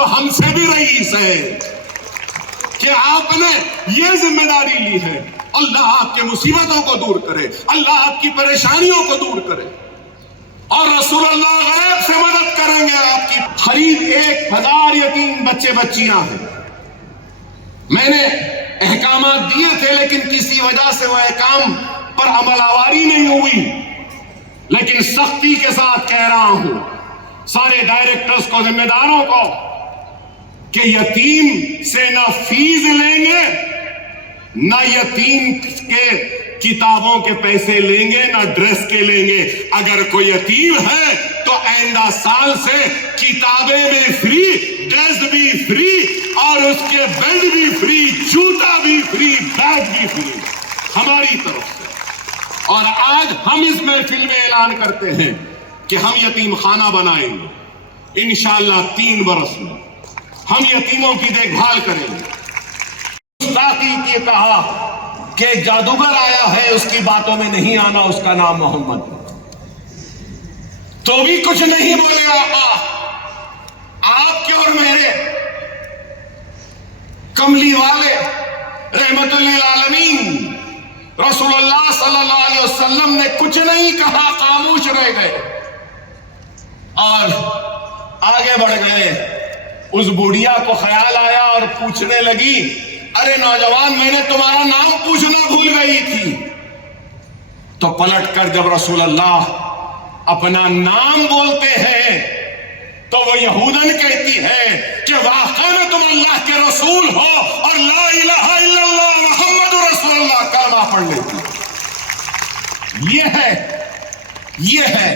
تو ہم سے بھی رئیس ہے کہ آپ نے یہ ذمہ داری لی ہے. اللہ آپ کے مصیبتوں کو دور کرے, اللہ آپ کی پریشانیوں کو دور کرے, اور رسول اللہ غیب سے مدد کریں گے آپ کی. قریب 1000 یتیم بچے بچیاں ہیں. میں نے احکامات دیے تھے لیکن کسی وجہ سے وہ احکام پر عمل آوری نہیں ہوئی, لیکن سختی کے ساتھ کہہ رہا ہوں سارے ڈائریکٹرز کو, ذمہ داروں کو, کہ یتیم سے نہ فیس لیں گے, نہ یتیم کے کتابوں کے پیسے لیں گے, نہ ڈریس کے لیں گے. اگر کوئی یتیم ہے تو آئندہ سال سے کتابیں بھی فری, ڈریس بھی فری, اور اس کے بیلٹ بھی فری, جوتا بھی فری, بیگ بھی فری ہماری طرف سے. اور آج ہم اس محفل میں اعلان کرتے ہیں کہ ہم یتیم خانہ بنائیں گے انشاءاللہ 3 برس میں. ہم یتیموں کی دیکھ بھال کریں گے. گستاخی کی کہا کہ ایک جادوگر آیا ہے, اس کی باتوں میں نہیں آنا, اس کا نام محمد ہے. تو بھی کچھ نہیں بولے آقا. آپ کے اور میرے کملی والے رحمت للعالمین رسول اللہ صلی اللہ علیہ وسلم نے کچھ نہیں کہا, خاموش رہ گئے اور آگے بڑھ گئے. اس بوڑھیا کو خیال آیا اور پوچھنے لگی, ارے نوجوان, میں نے تمہارا نام پوچھنا بھول گئی تھی. تو پلٹ کر جب رسول اللہ اپنا نام بولتے ہیں تو وہ یہودن کہتی ہے کہ واقعی میں تم اللہ کے رسول ہو, اور لا الہ الا اللہ محمد رسول اللہ کلمہ پڑھ لیتی. یہ ہے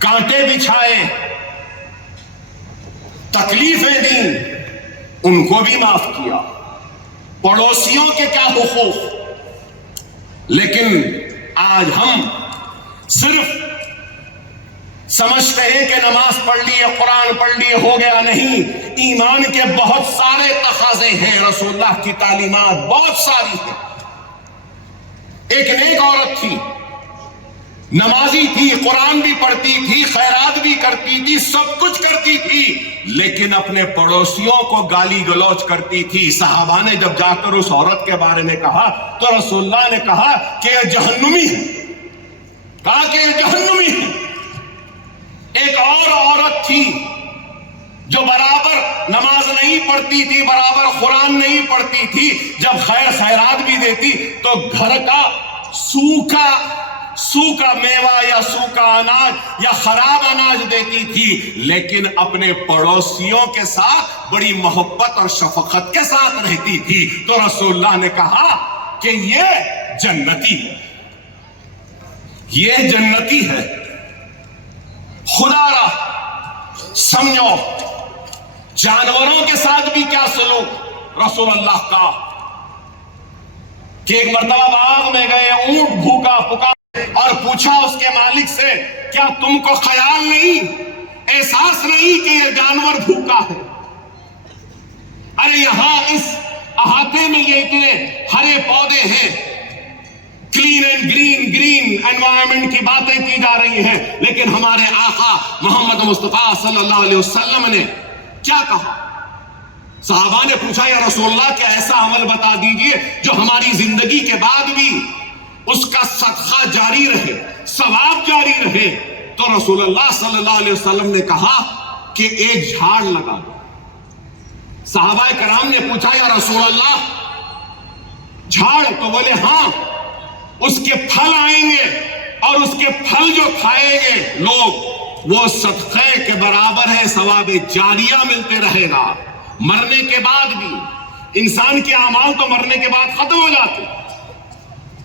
کانٹے بچھائے, تکلیفیں دیں, ان کو بھی معاف کیا, پڑوسیوں کے کیا حقوق. لیکن آج ہم صرف سمجھتے ہیں کہ نماز پڑھ لیے, قرآن پڑھ لیے, ہو گیا. نہیں, ایمان کے بہت سارے تقاضے ہیں, رسول اللہ کی تعلیمات بہت ساری ہیں. ایک نیک عورت تھی, نمازی تھی, قرآن بھی پڑھتی تھی, خیرات بھی کرتی تھی, سب کچھ کرتی تھی, لیکن اپنے پڑوسیوں کو گالی گلوچ کرتی تھی. صحابہ نے جب جا کر اس عورت کے بارے میں کہا تو رسول اللہ نے کہا کہ یہ جہنمی ہے, کہا کہ یہ جہنمی ہے. ایک اور عورت تھی جو برابر نماز نہیں پڑھتی تھی, برابر قرآن نہیں پڑھتی تھی, جب خیرات بھی دیتی تو گھر کا سوکھا میوہ یا سوکھا اناج یا خراب اناج دیتی تھی, لیکن اپنے پڑوسیوں کے ساتھ بڑی محبت اور شفقت کے ساتھ رہتی تھی. تو رسول اللہ نے کہا کہ یہ جنتی ہے, یہ جنتی ہے. خدا را سمجھو جانوروں کے ساتھ بھی کیا سلوک رسول اللہ کا, کہ ایک مرتبہ باغ میں گئے, اونٹ بھوکا پکا اور پوچھا اس کے مالک سے, کیا تم کو خیال نہیں, احساس نہیں کہ یہ جانور بھوکا ہے؟ ارے یہاں اس احاطے میں یہ اتنے ہرے پودے ہیں, کلین اینڈ گرین انوائرمنٹ کی باتیں کی جا رہی ہیں, لیکن ہمارے آقا محمد مصطفیٰ صلی اللہ علیہ وسلم نے کیا کہا؟ صحابہ نے پوچھا, یا رسول اللہ کیا ایسا عمل بتا دیجئے جو ہماری زندگی کے بعد بھی اس کا صدقہ جاری رہے, ثواب جاری رہے. تو رسول اللہ صلی اللہ علیہ وسلم نے کہا کہ ایک جھاڑ لگا دو. صحابہ کرام نے پوچھا, یا رسول اللہ جھاڑ؟ تو بولے ہاں, اس کے پھل آئیں گے اور اس کے پھل جو کھائیں گے لوگ وہ صدقے کے برابر ہے, ثواب جاریہ ملتے رہے گا. مرنے کے بعد بھی انسان کے اعمال تو مرنے کے بعد ختم ہو جاتے.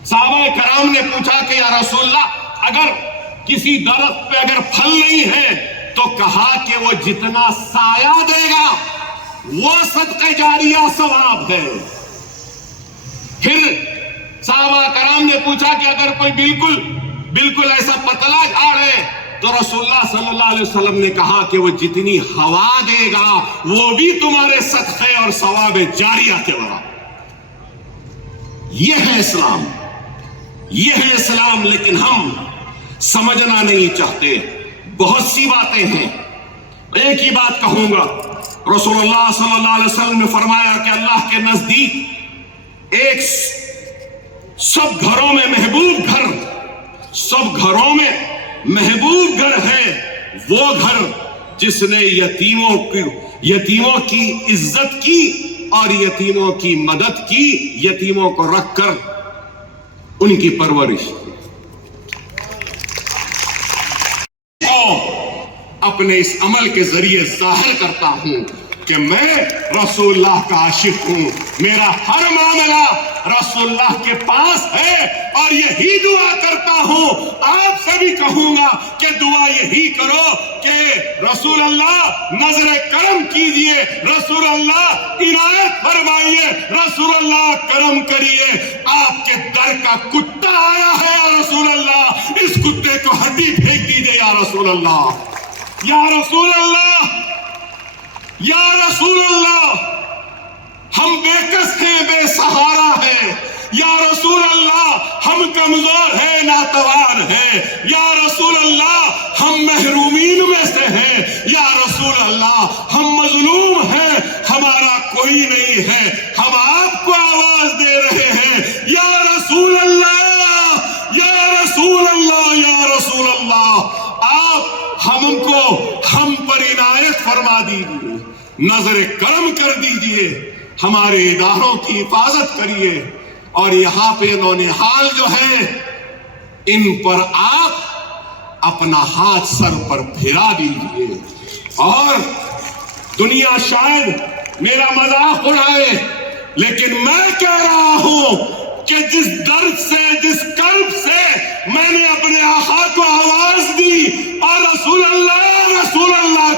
صحابہ کرام نے پوچھا کہ یا رسول اللہ اگر کسی درخت پہ اگر پھل نہیں ہے تو کہا کہ وہ جتنا سایہ دے گا وہ صدقہ جاریہ ثواب ہے. پھر صحابہ کرام نے پوچھا کہ اگر کوئی بالکل ایسا پتلا جھاڑ ہے تو رسول اللہ صلی اللہ علیہ وسلم نے کہا کہ وہ جتنی ہوا دے گا وہ بھی تمہارے صدقے اور ثواب جاریہ کے برابر. یہ ہے اسلام, یہ ہے اسلام. لیکن ہم سمجھنا نہیں چاہتے. بہت سی باتیں ہیں ایک ہی بات کہوں گا، رسول اللہ صلی اللہ علیہ وسلم نے فرمایا کہ اللہ کے نزدیک ایک سب گھروں میں محبوب گھر ہے وہ گھر جس نے یتیموں کی عزت کی اور یتیموں کی مدد کی، یتیموں کو رکھ کر ان کی پرورش کی۔ اپنے اس عمل کے ذریعے ظاہر کرتا ہوں کہ میں رسول اللہ کا عاشق ہوں، میرا ہر معاملہ رسول اللہ کے پاس ہے، اور یہی دعا کرتا ہوں۔ آپ سے بھی کہوں گا کہ دعا یہی کرو کہ رسول اللہ نظر کرم کیجئے، رسول اللہ عنایت فرمائیے، رسول اللہ کرم کریے۔ آپ کے در کا کتا آیا ہے یا رسول اللہ، اس کتے کو ہڈی پھینک دیجئے یا رسول اللہ، یا رسول اللہ، یا رسول اللہ۔ ہم بے کس ہیں، بے سہارا ہیں، یا رسول اللہ ہم کمزور ہیں، ناتوان ہیں، یا رسول اللہ ہم محرومین میں سے ہیں، یا رسول اللہ ہم مظلوم ہیں، ہمارا کوئی نہیں ہے، ہم آپ کو آواز دے رہے ہیں، یا رسول اللہ، یا رسول اللہ، یا رسول اللہ۔ آپ ہم پر عنایت فرما دیجیے، نظر کرم کر دیجئے، ہمارے اداروں کی حفاظت کریے، اور یہاں پہ نونہال جو ہے ان پر آپ اپنا ہاتھ سر پر پھیرا دیجئے۔ اور دنیا شاید میرا مذاق اڑائے، لیکن میں کہہ رہا ہوں کہ جس درد سے، جس قلب سے میں نے اپنے آقا کو آواز دی اور رسول اللہ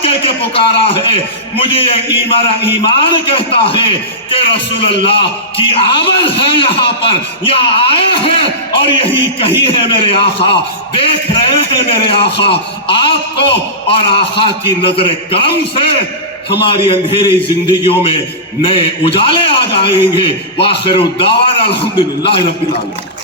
کہہ کے پکارا ہے، مجھے یہ ایمان کہتا ہے کہ رسول اللہ کی آمد ہے، یہاں پر یہاں آئے ہیں، اور یہی کہی ہے میرے آقا، دیکھ رہے ہیں میرے آقا آپ کو، اور آقا کی نظر کرم سے ہماری اندھیری زندگیوں میں نئے اجالے آ جائیں گے۔ وآخر الدعوانا الحمدللہ رب العالمین۔